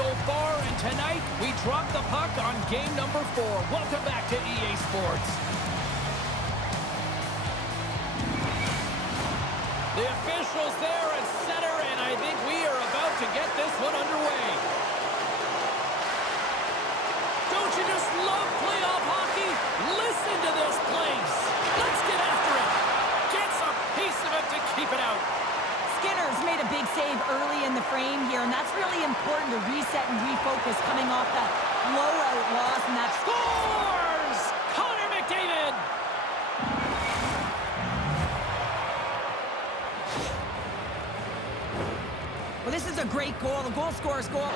so far, and tonight we drop the puck on game number 4. Welcome back to EA Sports. The officials there at center, and I think we are about to get this one underway. Don't you just love playoff hockey? Listen to this place. Let's get after it. Gets a piece of it to keep it out. Skinner's made a big save early in the frame here, and that's really important to reset and refocus coming off that blowout loss, and that scores! Connor McDavid! Well, this is a great goal. The goal scorer's goal.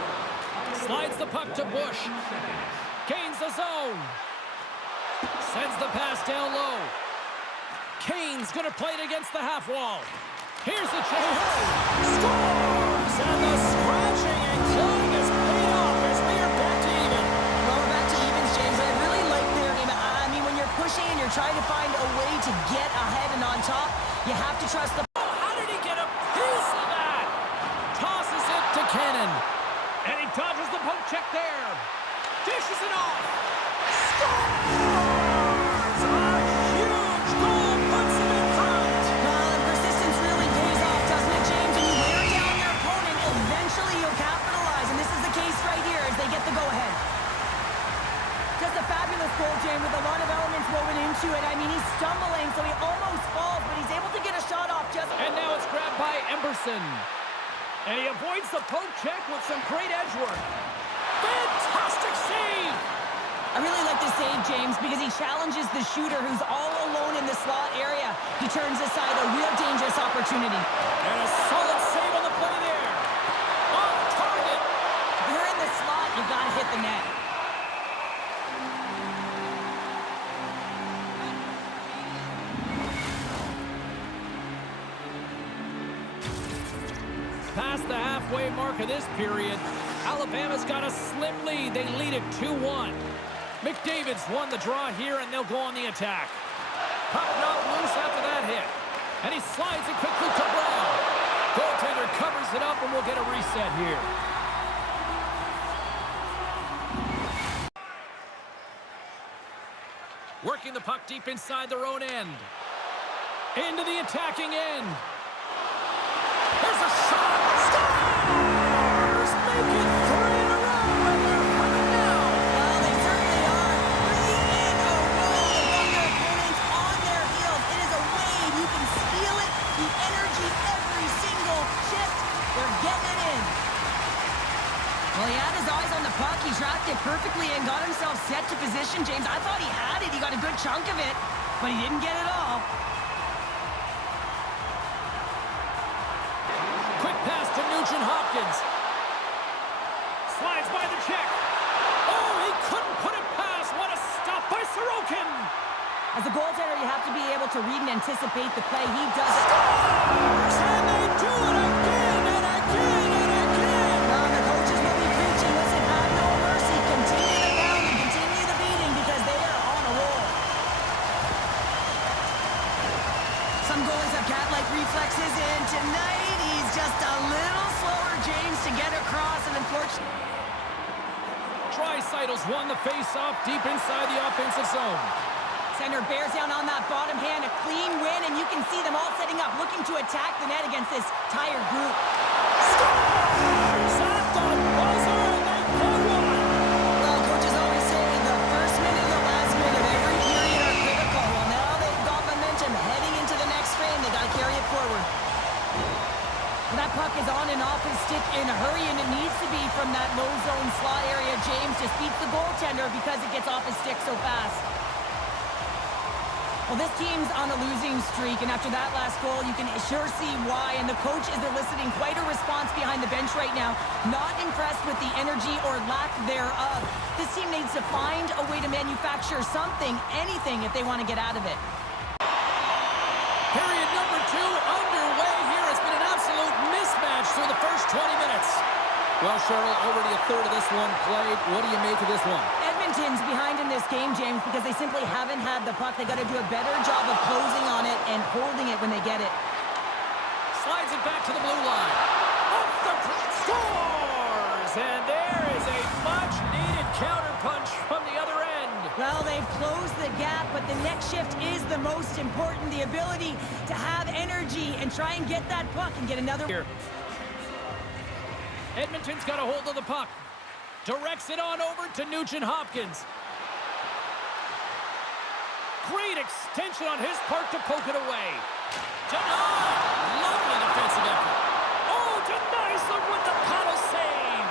Slides the puck to Bush. Kane's the zone. Sends the pass down low. Kane's going to play it against the half wall. Here's the chance. Scores! And the scratching and clawing is paid off as we are back to even. Well, we're back to evens, James. I really like their game. I mean, when you're pushing and you're trying to find a way to get ahead and on top, you have to trust the... Oh, how did he get a piece of that? Tosses it to Cannon. And he dodges the poke check there. Dishes it off. Scores! Goal, James, with a lot of elements woven into it. I mean, he's stumbling, so he almost falls, but he's able to get a shot off just... And now it's grabbed by Emberson. And he avoids the poke check with some great edge work. Fantastic save! I really like this save, James, because he challenges the shooter who's all alone in the slot area. He turns aside a real dangerous opportunity. And a solid save on the play there. Off target! If you're in the slot, you gotta hit the net. Past the halfway mark of this period, Alabama's got a slim lead. They lead it 2-1. McDavid's won the draw here, and they'll go on the attack. Puck not loose after that hit. And he slides it quickly to Brown. Goaltender covers it up, and we'll get a reset here. Working the puck deep inside their own end. Into the attacking end. There's a shot! Scores! Make it 3 in a row, and they're coming now! Well, they certainly are. 3 in a row. They've got their opponents on their heels. It is a wave. You can feel it. The energy every single shift. They're getting it in. Well, he had his eyes on the puck. He tracked it perfectly and got himself set to position, James. I thought he had it. He got a good chunk of it, but he didn't get it all. Hopkins slides by the check. Oh, he couldn't put it past. What a stop by Sorokin. As a goaltender, you have to be able to read and anticipate the play. He does it. Scores! And they do it again and again and again. Well, the coaches will be preaching. Listen, have no mercy. Continue the pound and continue the beating because they are on a roll. Some goalies have cat-like reflexes, and tonight he's just a little slower, James, to get across, and unfortunately... Draisaitl won the face-off deep inside the offensive zone. Center bears down on that bottom hand, a clean win, and you can see them all setting up, looking to attack the net against this tired group. Scores! At the buzzer, and they pull one! Well, coaches always say the first minute and the last minute of every period are critical. Well, now they've got momentum heading into the next frame. They got to carry it forward. That puck is on and off his stick in a hurry, and it needs to be from that low zone slot area. James just beats the goaltender because it gets off his stick so fast. Well, this team's on a losing streak, and after that last goal, you can sure see why. And the coach is eliciting quite a response behind the bench right now. Not impressed with the energy or lack thereof. This team needs to find a way to manufacture something, anything, if they want to get out of it. Period number 2 underway here. It's been an absolute mismatch through the first 20 minutes. Well, Cheryl, already a third of this one played. What do you make of this one? Edmonton's behind in this game, James, because they simply haven't had the puck. They got to do a better job of closing on it and holding it when they get it. Slides it back to the blue line. Off the scores! And there counterpunch from the other end. Well, they've closed the gap, but the next shift is the most important. The ability to have energy and try and get that puck and get another. Here. Edmonton's got a hold of the puck. Directs it on over to Nugent-Hopkins. Great extension on his part to poke it away. Denied! Lovely defensive effort. Oh, denies them with the paddle save.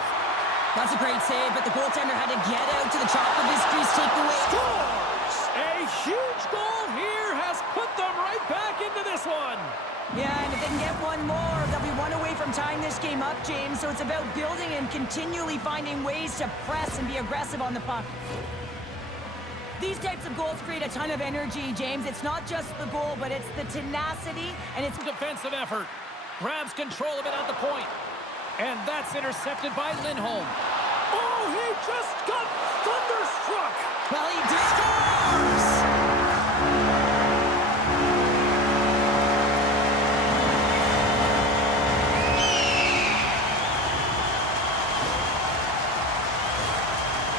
That's a great save, but the goaltender had to get out to the top of his crease, take away. Scores! A huge goal here has put them right back into this one. Yeah, and if they can get one more, they'll be one away from tying this game up, James. So it's about building and continually finding ways to press and be aggressive on the puck. These types of goals create a ton of energy, James. It's not just the goal, but it's the tenacity and it's defensive effort. Grabs control of it at the point. And that's intercepted by Lindholm. Oh, he just got thunderstruck. Well, he did. Scores!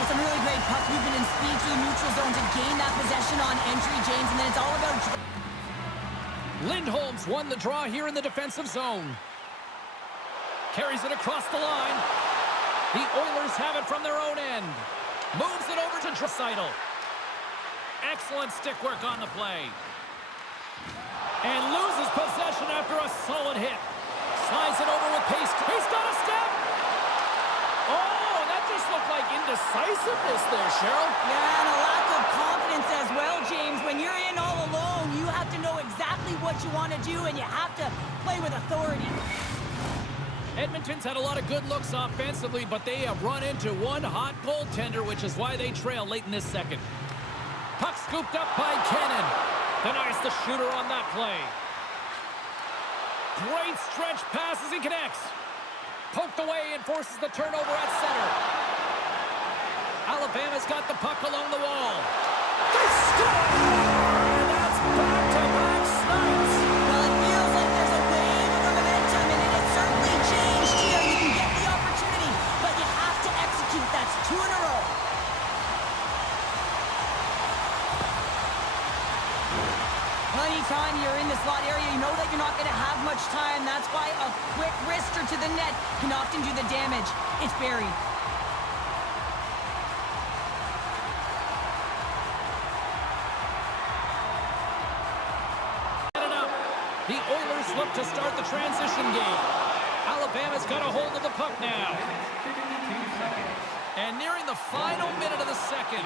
Some really great puck movement and speed to the neutral zone to gain that possession on entry, James, and then it's all about... Lindholm's won the draw here in the defensive zone. Carries it across the line. The Oilers have it from their own end. Moves it over to Draisaitl. Excellent stick work on the play. And loses possession after a solid hit. Slides it over with pace. He's got a step. Oh, that just looked like indecisiveness there, Cheryl. Yeah, and a lack of confidence as well, James. When you're in all alone, you have to know exactly what you want to do, and you have to play with authority. Edmonton's had a lot of good looks offensively, but they have run into one hot goaltender, which is why they trail late in this second. Puck scooped up by Cannon. Denies the shooter on that play. Great stretch pass as he connects. Poked away and forces the turnover at center. Alabama's got the puck along the wall. They score! And that's back-to-back snipes. Well, it feels like there's a wave of momentum, and it has certainly changed here. You can get the opportunity, but you have to execute. That's 2 in a row. Well, anytime you're in the slot area, you know that you're not going to have much time. That's why a quick wrister to the net can often do the damage. It's buried. The Oilers look to start the transition game. Alabama's got a hold of the puck now. And nearing the final minute of the second.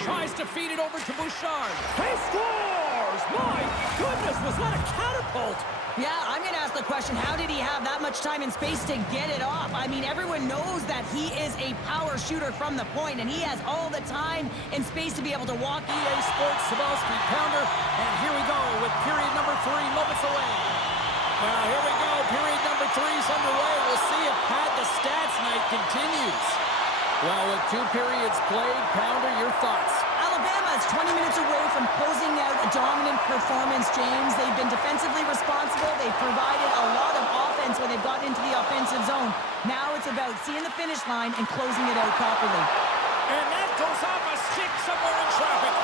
Tries to feed it over to Bouchard. He scores! My goodness, was that a catapult? Yeah, I'm going to ask the question, how did he have that much time and space to get it off? I mean, everyone knows that he is a power shooter from the point, and he has all the time and space to be able to walk. EA Sports Sabowski Pounder, and here we go with period number 3 moments away. Well, here we go. Period number 3 is underway. We'll see if Pat the Stats night continues. Well, with 2 periods played, Pounder, your thoughts? Alabama is 20 minutes away from closing out a dominant performance, James. They've been defensively responsible. They've provided a lot of offense when they've gotten into the offensive zone. Now it's about seeing the finish line and closing it out properly. And that goes off a stick somewhere in traffic.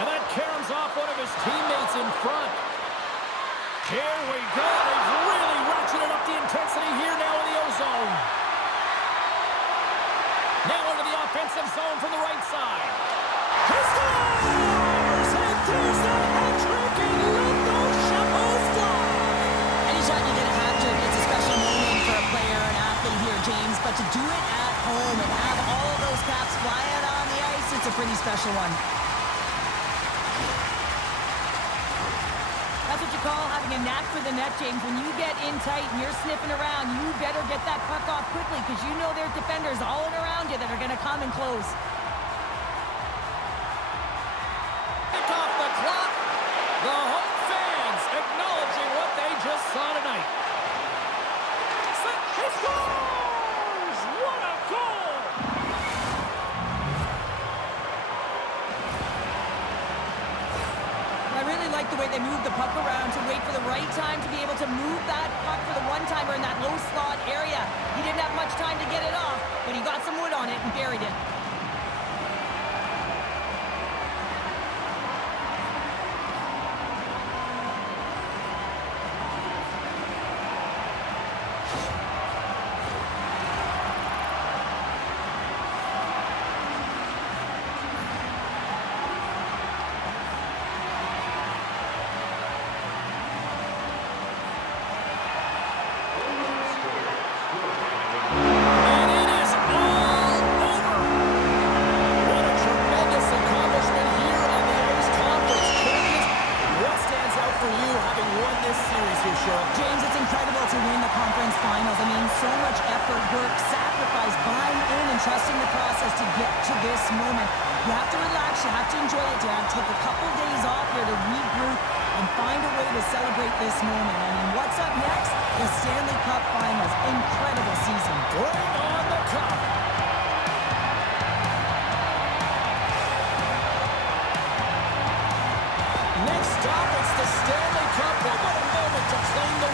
And that caroms off one of his teammates in front. Here we go. They've really ratcheted up the intensity here now in the O-zone. Now into the offensive zone from the right side. He scores! And there's the hat-trick, and let those shovels fly! Anytime you get a hat-trick, it's a special moment for a player or an athlete here, James. But to do it at home and have all of those caps fly out on the ice, it's a pretty special one. That's what you call having a knack for the net, James. When you get in tight and you're sniffing around, you better get that puck off quickly because you know there's defenders all around you that are going to come and close. Pick off the clock. The home fans acknowledging what they just saw tonight. Set, he scores! What a goal! I really like the way they move the puck around to wait for the right time to be able to move that puck for the one-timer in that low slot area. He didn't have much time to get it off, but he got some wood on it and buried it. trusting the process to get to this moment. You have to relax, you have to enjoy it, you have to take a couple days off here to regroup and find a way to celebrate this moment. I mean, what's up next? The Stanley Cup Finals. Incredible season. Bring on the cup. Next stop, it's the Stanley Cup. Well, what a moment to claim the